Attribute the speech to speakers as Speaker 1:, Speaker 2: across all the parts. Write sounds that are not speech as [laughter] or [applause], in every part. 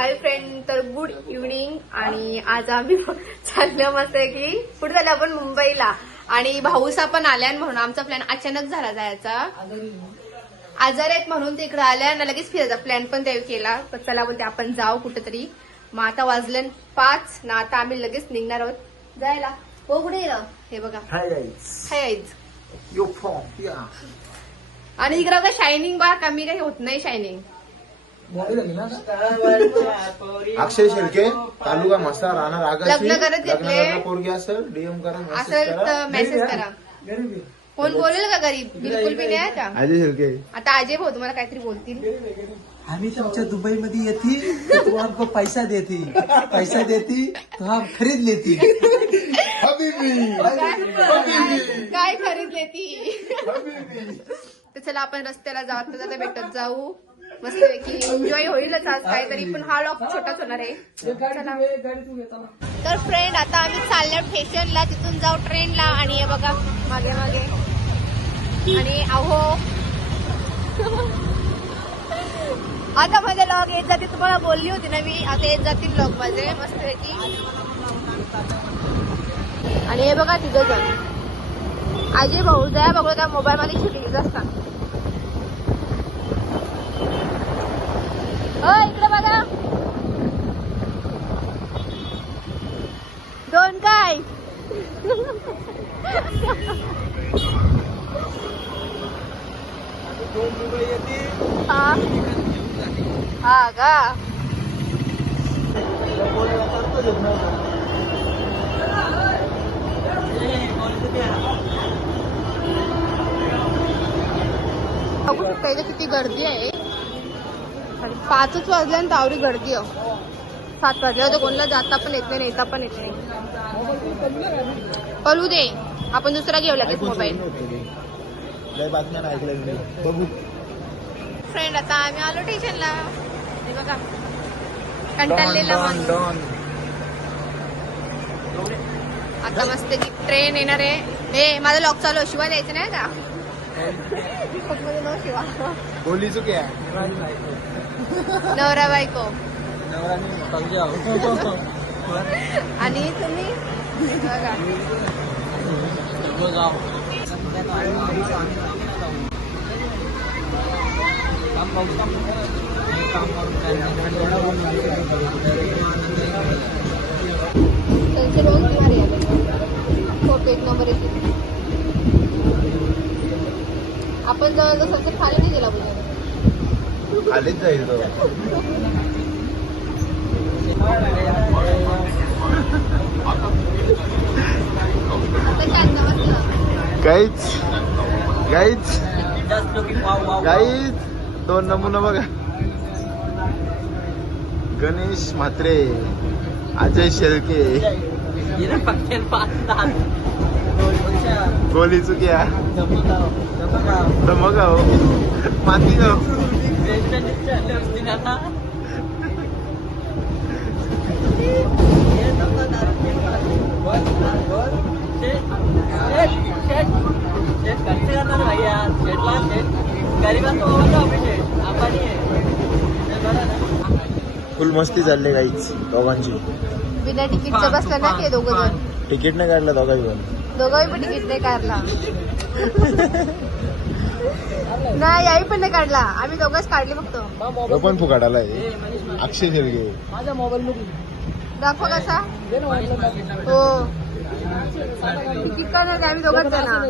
Speaker 1: हाय friend तर good evening आणि आज आम्ही [laughs] चाललो मस्त आहे की कुठे झालं आपण? मुंबईला. आणि भाऊसा पण आल्या म्हणून आमचा प्लॅन अचानक झाला जायचा. आजार आहेत म्हणून ते इकडे आल्या आणि लगेच फिरायचा. प्लॅन पण ते केला. तर चला बोलते आपण जाऊ कुठेतरी. मग आता वाजले पाच. ना आता आम्ही लगेच निघणार आहोत. जायला. हो कुठे हे बघा. हाय आईज. आणि इकडे शायनिंग बार कमी काही होत नाही शायनिंग
Speaker 2: अक्षय शिर्के तालुका मस्ता राहणार आगाशी
Speaker 1: लग्न करत घेतले.
Speaker 2: लग्नाला पोरगी असेल डीएम करा मेसेज
Speaker 1: असं
Speaker 2: करा.
Speaker 1: तर मेसेज करा. कोण बोलेल का गरीब बिलकुल बी नाही आहे का
Speaker 2: अजय शिर्के.
Speaker 1: आता अजय भाऊ तुम्हाला काहीतरी बोलतील.
Speaker 3: हमी तुमच्या दुबई मध्ये येती तो तुम हमको पैसा देती. पैसा देती तो हम खरीद लेती.
Speaker 1: काय खरीदले ती तर चला आपण रस्त्याला जाता जाता भेटत जाऊ. मस्त की एन्जॉय होईलच आज काहीतरी पण हा लॉक छोटाच होणार आहे. चला. तर फ्रेंड आता आम्ही चाललो स्टेशनला तिथून जाऊ ट्रेनला आणि हे बघा मागे मागे. आणि अहो. आता माझे लॉग येत जाते तुम्हाला बोलली होती ना मी आता येत जातील लॉग माझे. मस्त पैकी आणि हे बघा तिघ जण अजय भाऊ जया बघू त्या मोबाईल मध्ये शूटिंग असतात हो इकडे बघा दोन काय हा हा का बघू शकता इथे किती गर्दी आहे आणि पाचच वाजल्यानंतर आवडी गर्दी आहे. सात वाजल्यावर तर कोणाला जाता पण येत नाही येता पण येत नाही. पळू दे. आपण दुसरा घेऊ लगेच मोबाईल फ्रेंड आता आम्ही आलो स्टेशनला हे बघा. कंटाळलेला माणूस. आता मस्त की ट्रेन येणार आहे. हे माझा लॉक चालू. शिवा द्यायचं नाही का? [laughs] [laughs]
Speaker 2: बोली चुके
Speaker 1: नवरा बायको. आणि तुम्ही? बघा. त्यांचे रोज भारी आहे. फोटो एक नंबर येते. आपण जवळ जसं तर खाली नाही गेला पाहिजे
Speaker 2: खालीच जाईल तो. काहीच काहीच काहीच दोन नमुना बघा. गणेश म्हात्रे अजय शेळके. गोली चुक्या दमगाव मातीगाव फुल मस्ती चालली काहीच दोघांची.
Speaker 1: बिना तिकीटचं बसलं ना ते दोघं जण.
Speaker 2: तिकीट नाही काढलं पण.
Speaker 1: दोघंही पण तिकीट नाही काढला. नाही आई पण नाही काढला. आम्ही दोघंच काढले फक्त.
Speaker 2: तो पण फुकाट आलाय अक्षय शेळके.
Speaker 1: दाखव कसा. हो. तिकीट काय नाही आम्ही दोघंच जण.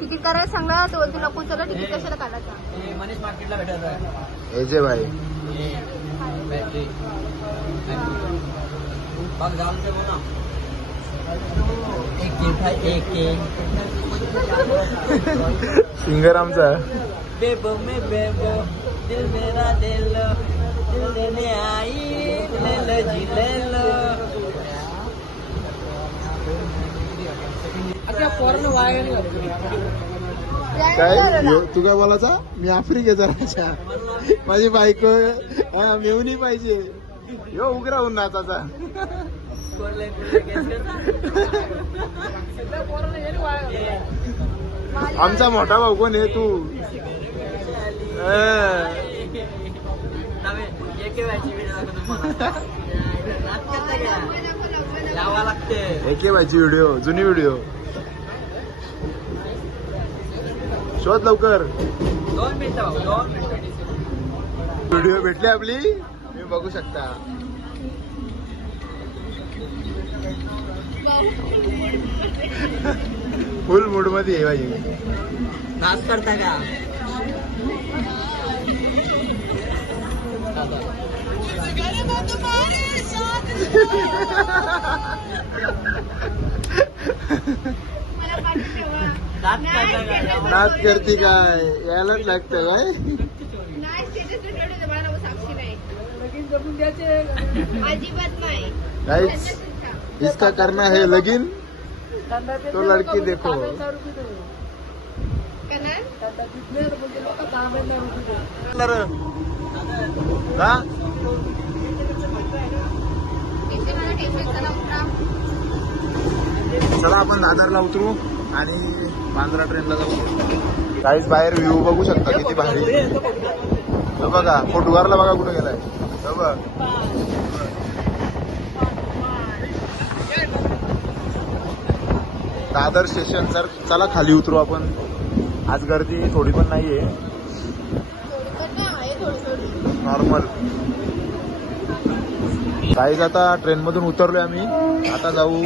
Speaker 1: तिकीट करायला सांगला तो बोलतो नको चला तिकीट कशाला काढायचा?
Speaker 3: मनीष मार्केटला भेटायचं
Speaker 2: एजे भाई.
Speaker 3: बघ जाऊन ते बोला
Speaker 2: सिंगर आमचा.
Speaker 3: बेबो में बेबो दिल मेरा दिल दिल लेने आई ले लो जी ले लो.
Speaker 2: काय? तू काय बोलायचा? मी आफ्रिकेचा राजा. माझी बायको हा, मेवणी पाहिजे. यो उघडा उन्हाचा आमचा मोठा भाऊ कोण आहे तू? एके व्हायची व्हिडिओ जुनी व्हिडिओ शोध लवकर.
Speaker 3: दोन मिनिटं
Speaker 2: व्हिडिओ भेटली आपली? तुम्ही बघू शकता. फुल मूडमध्ये आहे भाई.
Speaker 3: नाच करता का? नाच करता का?
Speaker 2: नाच करते काय? यायलाच लागतं काय?
Speaker 1: अजिबात नाही.
Speaker 2: गाइस इसका करना है लगीन तो लड़की देखो। का
Speaker 1: चला
Speaker 2: आपण दादरला उतरू आणि बांद्रा ट्रेनला जाऊ. काहीच बाहेर व्ह्यू बघू शकता किती भारी. हे बघा फोटोगारला बघा कुठे गेलाय. हे बघ. दादर स्टेशन सर चला खाली उतरू आपण. आज गर्दी थोडी पण नाहीये.
Speaker 1: नाही आहे,
Speaker 2: नॉर्मल काहीच आता ट्रेन मधून उतरलोय आम्ही. आता जाऊ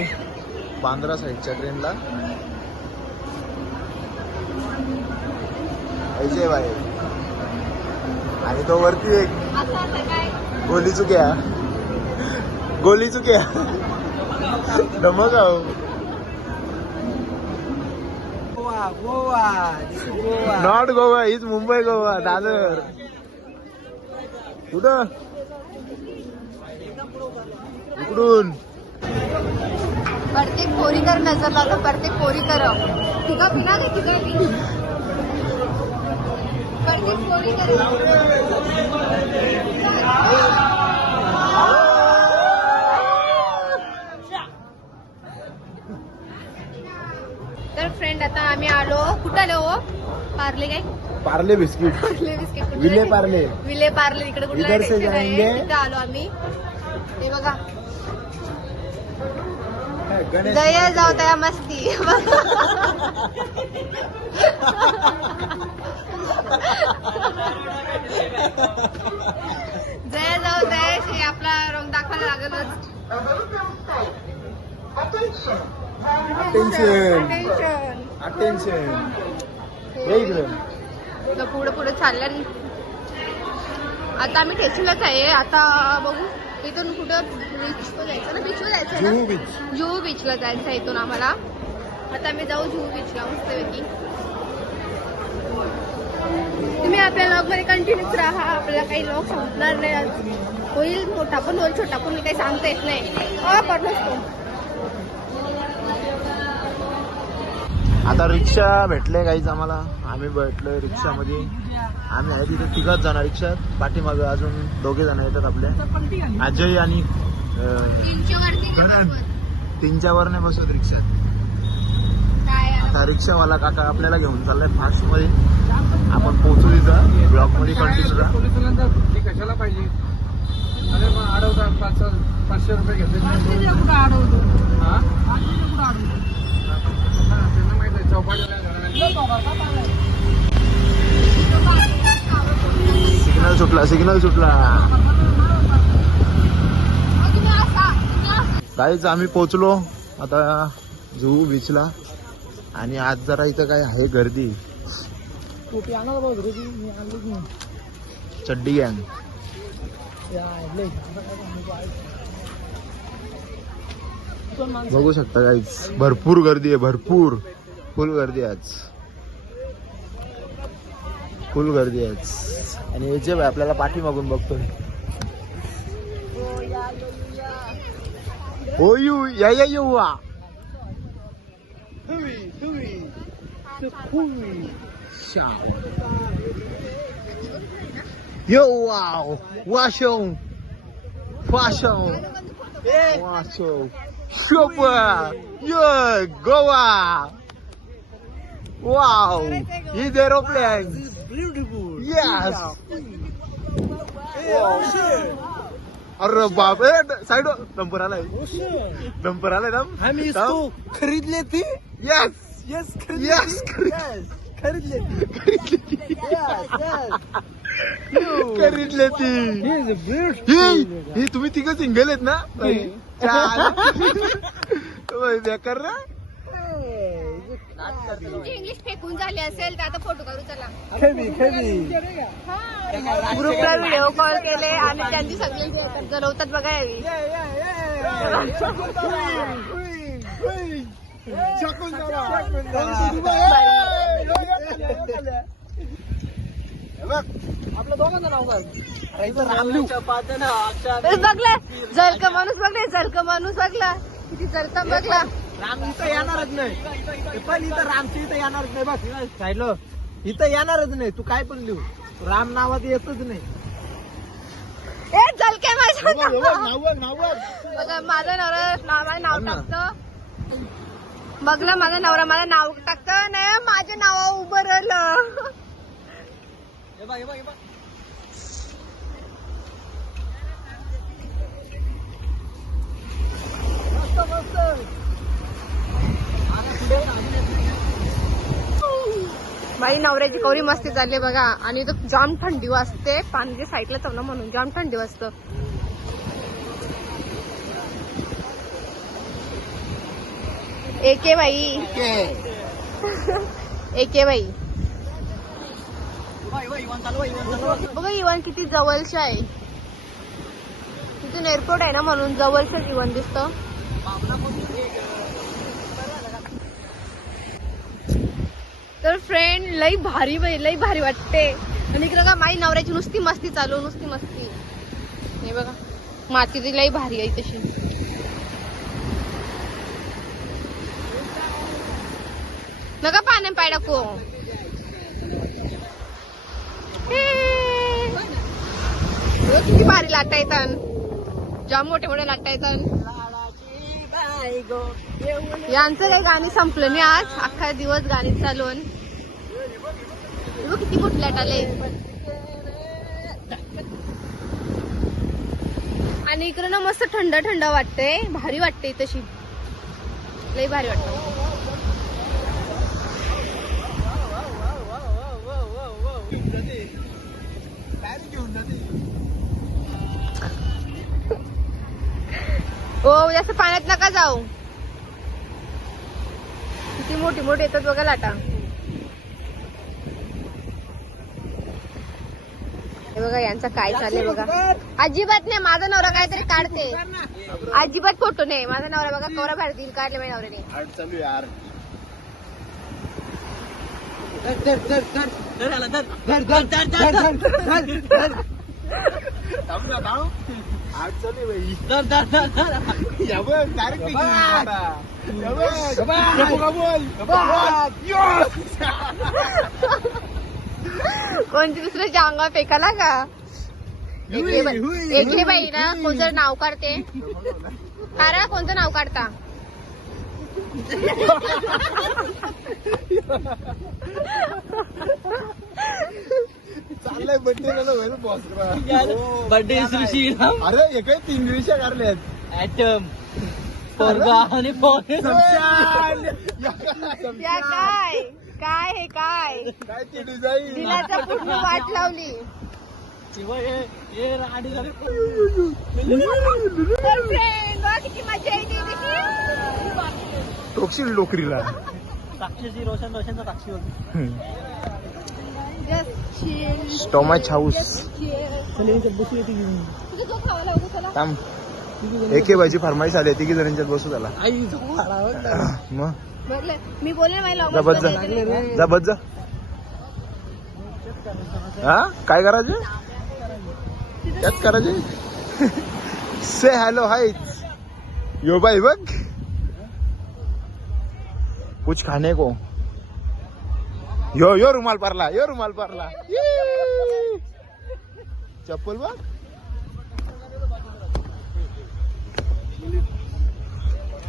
Speaker 2: बांद्रा साईडच्या ट्रेनला. पाहिजे बाहेर आणि तो वरती एक गोली चुक्या. गोली चुक्या. डमक
Speaker 3: आहो. गोवा गोवा.
Speaker 2: नॉट गोवा हीच मुंबई गोवा दादर. कुठं? इकडून.
Speaker 1: प्रत्येक पोरीकर नजर लावतो प्रत्येक पोरीकर तुका पिना का तुका पी प्रत्येक पोरीकर तर फ्रेंड आता आम्ही आलो. कुठं आलो हो? पार्ले काय?
Speaker 2: पार्ले बिस्किट.
Speaker 1: पार्ले बिस्किट.
Speaker 2: विले? पार्ले.
Speaker 1: विले पार्ले. इकडे कुठला
Speaker 2: इधर से
Speaker 1: स्टेशन आहे. तिथं आलो आम्ही. हे बघा.
Speaker 2: गणेश
Speaker 1: जय जाऊ त्या मस्ती. जय जाऊ जय श्री आपला रंग दाखवायला लागलच.
Speaker 2: अटेन्शन
Speaker 1: टेन्शन
Speaker 2: अटेन्शन हे इकडं
Speaker 1: पुढे पुढे चालल्या आता आम्ही टेस्टलाच आहे. आता बघू. इथून कुठं बीच जायचं ना? बीचवर जायचं आहे
Speaker 2: जुहू
Speaker 1: ना
Speaker 2: बीच
Speaker 1: जुहू बीचला जायचं आहे इथून आम्हाला. आता आम्ही जाऊ जुहू बीचला मस्तपैकी. तुम्ही आपल्या लॉगमध्ये कंटिन्यूच राहा. आपल्याला काही लॉग संपणार नाही. होईल मोठा पण होईल छोटा पण काही सांगता येत नाही. अ, पडलोच तो.
Speaker 2: आता रिक्षा भेटले काहीच आम्हाला. आम्ही भेटलोय रिक्षामध्ये. आम्ही आहे तिथे तिघच जाणार रिक्षात. पाठीमागं अजून दोघे जण येतात आपले. अजय आणि
Speaker 1: वरती नाही बसवत.
Speaker 2: तीनच्या वर नाही बसवत रिक्षात? आता रिक्षावाला काका आपल्याला घेऊन चाललाय फास्टमध्ये आपण पोहोचू तिथं ब्लॉकमध्ये कंटिन्यू
Speaker 4: कशाला पाहिजे अरे मग अडवता पाच पाचशे रुपये घेतले हा आहे चौपाटीला
Speaker 2: सिग्नल सुटला सिग्नल सुटला काहीच आम्ही पोचलो आता जुहू बीचला आणि आज जरा इथं काय आहे गर्दी. चड्डी गँग बघू शकता काहीच भरपूर गर्दी आहे भरपूर. फुल गर्दी आज फुल गर्दी आज आणि याचे बाई आपल्याला पाठीमागून बघतोय हो यू या या येऊ वा Yo, wow! Washon! Fashion! Washon! Super! Yeah! Goa! Wow! Is aeroplane!
Speaker 3: Beautiful
Speaker 2: Yes! अरे बाप साइड डंपर आलाय. डंपर आलाय दम
Speaker 3: हम इसको खरीद लेते
Speaker 2: यस
Speaker 3: यस खरीद
Speaker 2: यस
Speaker 3: खरीद लेते
Speaker 2: खरीदले ती. [laughs] हे हे तुम्ही तिघ सिंगल आहेत ना? [laughs] बेकार ना?
Speaker 1: तुमची इंग्लिश फेकून झाली असेल तर आता फोटो काढू चला. ग्रुपला व्हिडिओ कॉल केले आणि त्यांची सगळी जलवतात बघा यावी बघला. जलक माणूस बघले जलक माणूस बघला. किती जलता बघला.
Speaker 3: राम इथं येणारच नाही. पण इथं रामची इथं येणारच नाही. बस. राहिलं इथं येणारच नाही. तू काय पण लिहू. राम नावात येतच नाही.
Speaker 1: माझा नवरा नाव माझं नाव टाकतं. बघला माझा नवरा माझं नाव टाकतं नाही माझ्या नावा उभं राहिलं.
Speaker 3: मस्त मस्त.
Speaker 1: बाई नवऱ्याची कवरी मस्ती चालली बघा. आणि इथं जाम थंडी वाजते. पाण्याच्या साईडला चवना म्हणून. जाम थंडी वाजतं. एके बाई. एके. [laughs] बाई.
Speaker 3: बघ, इवन चालू आहे, इवन चालू. आहे.
Speaker 1: बघा इवन किती जवळच आहे. तिथून एअरपोर्ट आहे ना म्हणून जवळच इवन दिसतं. तर फ्रेंड लई भारी लई भारी वाटते. आणि इकडे का माई नवऱ्याची नुसती मस्ती चालू नुसती मस्ती. हे बघा माती ती लई भारी आहे तशी. नका पाण्या पाय टाकू. किती भारी लाटायतन जाम मोठे मोठे
Speaker 3: लाटायतन
Speaker 1: यांचं काही गाणी संपलं नाही आज. अख्खा दिवस गाणी चालून किती मोठे आले आणि इकडे ना मस्त थंड थंड वाटते भारी वाटते तशी. लई भारी वाटत हो जास्त पाण्यात नका जाऊ. किती मोठी मोठी येतात बघा लाटा. हे बघा यांचा काय चाललंय बघा. अजिबात नाही माझा नवरा काहीतरी काढते. अजिबात फोटो नाही. माझा नवरा बघा कवरा बाहेर दिल काढले माझ्या नवऱ्याने.
Speaker 2: आठ चले बाई का बोल.
Speaker 1: गप्पा बोल. फेकाला का? एकली बाई- ना कोणतं नाव काढते? अरे कोणतं नाव काढता? [laughs]
Speaker 2: चाललंय बड्डे बॉस
Speaker 3: बर्थडे सुशील
Speaker 2: अरे हे काय तीन दिवशी काढल्यात
Speaker 3: ऍटम पोरगा आणि
Speaker 1: काय? काय? हे काय?
Speaker 2: काय ती डिझाईन
Speaker 1: दिलाचा पूर्ण वाट लावली.
Speaker 3: हे राडी झाली.
Speaker 1: तर friend, बघा किती मजा येते तिची.
Speaker 2: टोकशील लोकरीला.
Speaker 3: साक्षीची रोशन रोशनचा साक्षी होती.
Speaker 1: Just
Speaker 2: stomach house. थांब. एके बाजी फरमाईश आली तिघी जणांच्यात बसू त्याला.
Speaker 3: आई
Speaker 2: मग?
Speaker 1: मी बोलले माझी
Speaker 2: जा बस जा.
Speaker 1: लॉग
Speaker 2: जा बस जा. हा? काय करायचे? त्यात करायचे? से हॅलो हाय यो बाई बघ. कुछ खाने को. यो यो रुमाल पारला यो रुमाल पारला. चप्पल बघ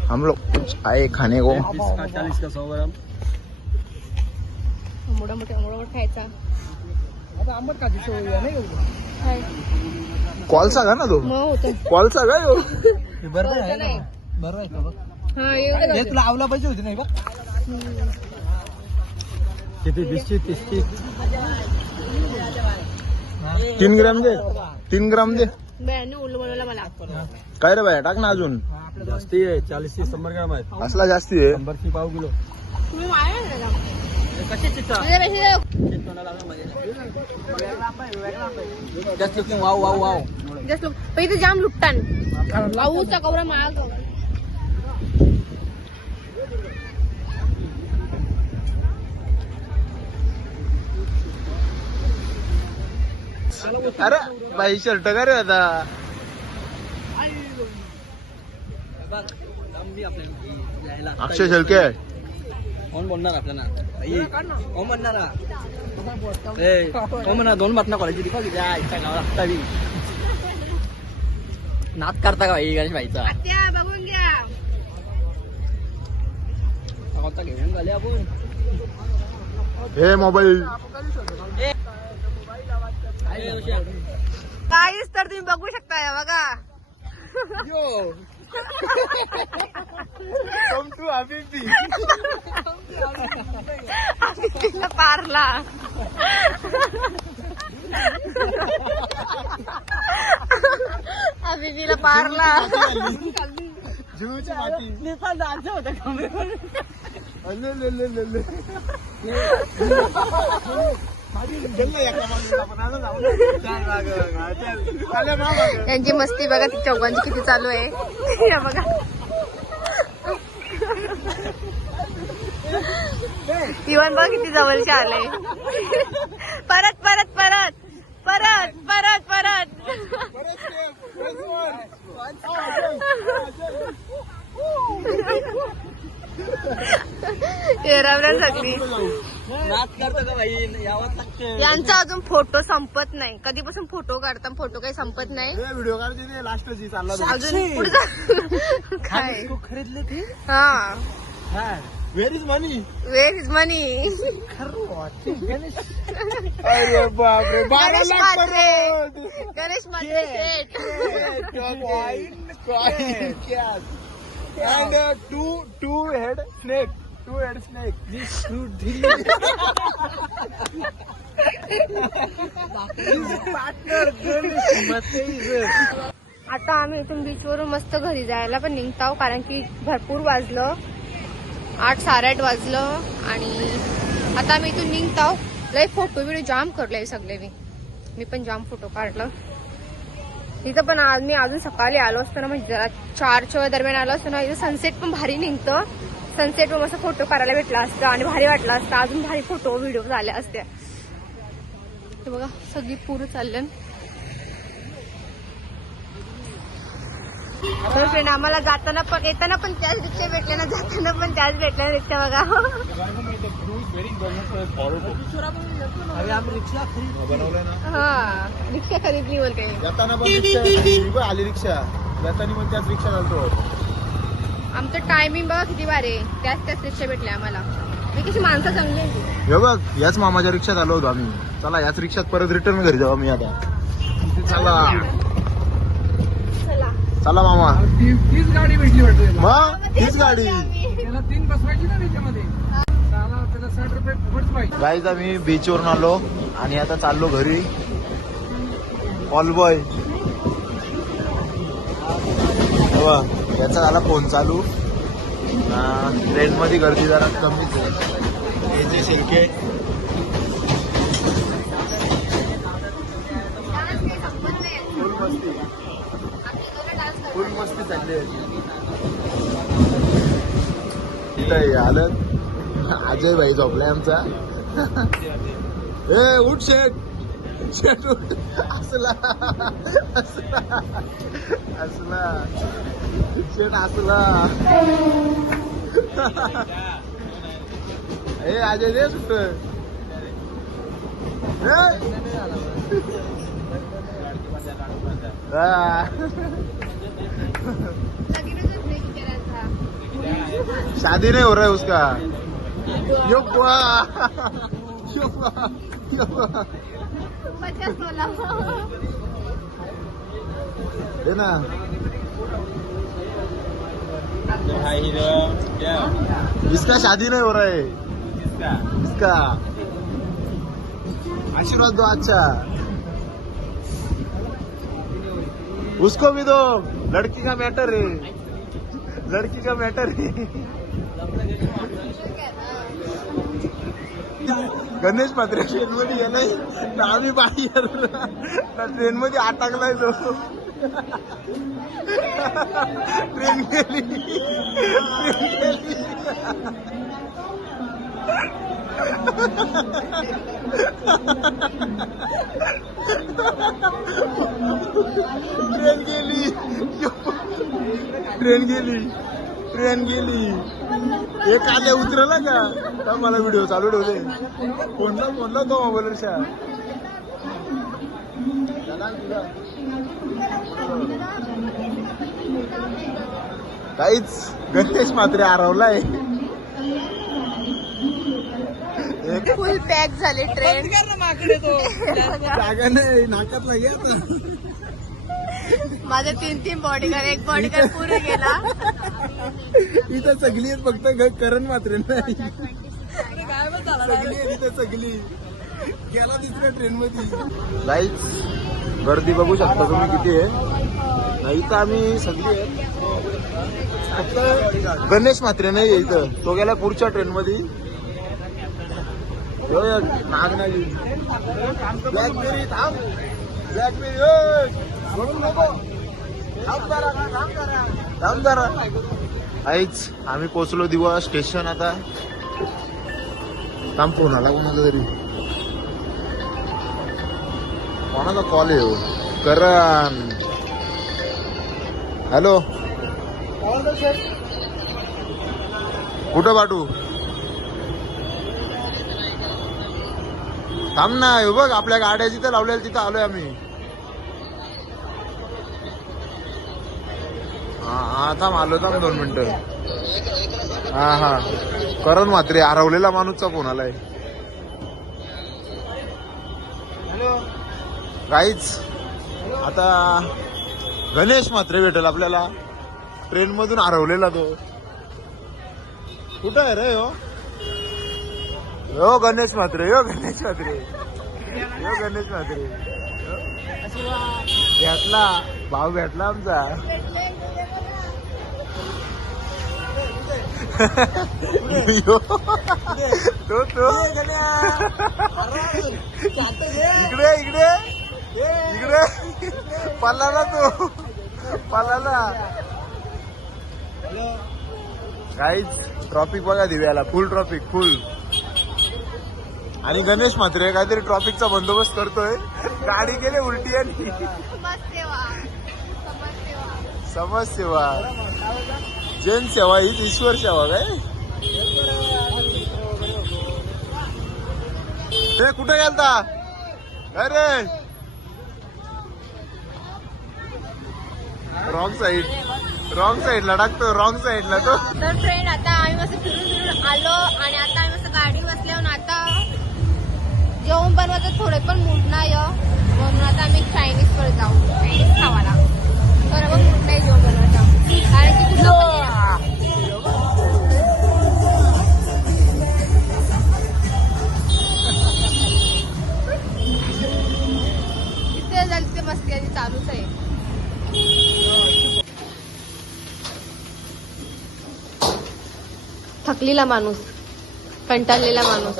Speaker 2: हम लोग कुछ आए खाने को
Speaker 3: चालीस का सौ ग्राम
Speaker 1: मोठा मोठा मोठा मोठा खायचा
Speaker 3: आता आंबट काजी सवय आहे, नाही एवढी.
Speaker 2: कॉल सांगा ना तो
Speaker 1: मग होतं
Speaker 2: कॉल सांगा यो
Speaker 3: हे बरोबर आहे
Speaker 1: नाही.
Speaker 3: का? बरोबर आहे का बघ
Speaker 1: हा
Speaker 3: आवला पाहिजे होती नाही बघ किती? बिस्किट बिस्किट
Speaker 2: तीन ग्राम दे. तीन ग्राम दे. काय रे बाय? टाक ना अजून.
Speaker 3: जास्ती आहे. चाळीस ते शंभर ग्राम आहे.
Speaker 2: असला जास्ती आहे.
Speaker 3: शंभरची पाव किलो.
Speaker 1: तुम्ही मारा ना? जरा.
Speaker 3: कशी
Speaker 2: अरे बाई शर्ट का रे आता. अक्षय शेळके.
Speaker 3: कोण बोलणार आपल्याला? आई, कोण म्हणणार? ए, कोण म्हणणार दोन बातम्या कॉलेज दिखा हप्तावी नाच करता का भाई गणेश भाईचा? घेऊन झाले आपण.
Speaker 2: हे मोबाईल
Speaker 1: काहीच तर तुम्ही बघू शकता हे बघा
Speaker 3: यो
Speaker 1: आम्ही तिला पारला। आम्ही तिला पारला।
Speaker 2: जीवची माती
Speaker 3: मी। पण डान्स होता
Speaker 1: यांची मस्ती बघा ती चौघांची किती चालू आहे. [laughs] या बघा. इवन बघ किती जवळचे आले. परत परत परत. परत परत परत. यांचा अजून फोटो संपत नाही. कधीपासून फोटो काढता फोटो काही संपत नाही.
Speaker 2: व्हिडिओ काढते तो.
Speaker 1: अजून पुढे काय?
Speaker 3: तू खरीदले ती?
Speaker 1: हा? वेर इज मनी
Speaker 2: अरे बापरे बारा
Speaker 1: Ganesh.
Speaker 2: Crore.
Speaker 1: Ganesh
Speaker 2: coin, cash. And uh, two, two head snake. Two head snake.
Speaker 1: आता आम्ही इथून बीचवरून मस्त घरी जायला पण निघताव कारण की भरपूर वाजलं आठ साडेआठ वाजलं आणि आता आम्ही इथून निघताव लय फोटो बिडो जाम करले सगळे मी मी पण जाम फोटो काढलं इथं पण आज मी अजून सकाळी आलो असतो ना म्हणजे जरा चारच्या दरम्यान आलो असतो ना इथं सनसेट पण भारी निघतं सनसेट मस्त फोटो काढायला भेटला असतं आणि भारी वाटलं असतं. अजून भारी फोटो व्हिडिओ झाल्या असत्या हे बघा सगळी पूर चाललं फ्रेंड आम्हाला जाताना पण येताना पण त्याच रिक्षा भेटल्या ना जाताना पण त्याच भेटल्या रिक्षा बघा. हा रिक्षा खरीदली बोलते.
Speaker 2: जाताना पण रिक्षा आली रिक्षा. जाताना पण त्याच रिक्षा चालतो.
Speaker 1: आमचं टायमिंग बघा किती बारे त्याच त्याच रिक्षा भेटल्या आम्हाला. मी कशी माणसं चांगली आहे ती.
Speaker 2: हे बघ याच मामाच्या रिक्षात आलो होतो आम्ही. चला याच रिक्षात परत रिटर्न घरी जाऊ मी आता. चला.
Speaker 1: चला.
Speaker 2: चला मामा.
Speaker 4: ती तीच गाडी भेटली वाटते
Speaker 2: मग? हीच गाडी.
Speaker 4: त्याला तीन बसवायची ना त्याच्यामध्ये. त्याला त्याला साठ रुपये फुकटच पाहिजे.
Speaker 2: गाईज आम्ही बीचवरून आलो आणि आता चाललो घरी. ऑल बॉय याचा झाला फोन चालू. ट्रेन मध्ये गर्दी जरा कमीच आहे हे जे शिर्के फुल मस्ती चालली आहे आलं. अजय भाई झोपलाय आमचा. [laughs] ए उठ शेठ. शेट उठ असला. असला. असला शेट असला. ए अजय दे सुट शादी नहीं हो रहा है उसका. यो बुआ
Speaker 1: पचास सोला
Speaker 2: दे ना इसका शादी नहीं हो रहा है। इसका। आशीर्वाद दो अच्छा। उसको भी दो। लड़की का मैटर है। लड़की का मैटर है। गणेश पात्रे ट्रेनमध्ये मध्ये आम्ही बाई ट्रेनमध्ये मध्ये जो ट्रेन गेली ट्रेन गेली. ट्रेन गेली. ट्रेन गेली. ट्रेन गेली. एक आल्या उतरला का? का मला व्हिडिओ चालू ठेवले फोनला फोनला तो मोबाईलवरच्या काहीच गणेश मात्र हरवलाय. एक
Speaker 1: फुल पॅक झाले ट्रेन
Speaker 2: जागा नाही नाकात लागेल
Speaker 1: माझे तीन तीन बॉडीगार्ड एक बॉडीगार्ड पूर्ण गेला.
Speaker 2: इथं सगळी फक्त ग- करण मात्र नाही. सगळी आहेत इथं सगळी गेला दुसऱ्या ट्रेन मध्ये लाइट गर्दी बघू शकता तुम्ही किती आहे. नाही इथं आम्ही सगळी आहे. गणेश मात्र नाही आहे इथं. तो गेला पुढच्या ट्रेन मध्ये ह्यो नाही ब्लॅकबेरी थांब. ब्लॅकबेरी म्हणू नको. थांब जरा आईच आम्ही पोचलो दिवा स्टेशन आता. काम फोन आला कोणाचा तरी? कोणाचा कॉल आहे हो? करण. हॅलो कुठं पाठवू थांब ना हे बघ आपल्या गाड्या जिथं लावलेल्या तिथं आलोय आम्ही. हा हा थांब आलो थांब दोन मिनिटं. हा हा. करण मात्रे हरवलेला माणूसचा फोन आलाय. काहीच आता गणेश मात्रे भेटेल आपल्याला. ट्रेन मधून हरवलेला तो. कुठं आहे रे हो? हो गणेश मात्रे हो गणेश मात्रे हो गणेश मात्रे भेटला. भाव भेटला आमचा. [laughs] यो. तो तो इकडे इकडे. इकडे. पल्लाला तो. पल्लाला काहीच ट्रॉफिक बघा दिव्याला. फुल ट्रॉफिक फुल आणि गणेश मात्र काहीतरी ट्रॉफिकचा बंदोबस्त करतोय. गाडी गेले उलटी आणि
Speaker 1: समाजसेवा. समाजसेवा
Speaker 2: समाजसेवा जन सेवा हीच ईश्वर सेवा काय? ते कुठे गेलता? अरे रॉंग साईड रॉंग साईडला टाकतो रॉंग साईडला तो.
Speaker 1: तर फ्रेंड आता आम्ही मस्त फिरून फिरून आलो आणि आता आम्ही मस्त गाडी बसल्यावर आता जेवण बनवायचं थोडे पण मूड नाही आहे. म्हणून आता आम्ही चायनीज वर जाऊ. चायनीज खावाला. बरोबर मूड नाही जेवण बनवायचा. कारण की कुठं चालूच आहे. थकलेला माणूस कंटाळलेला माणूस.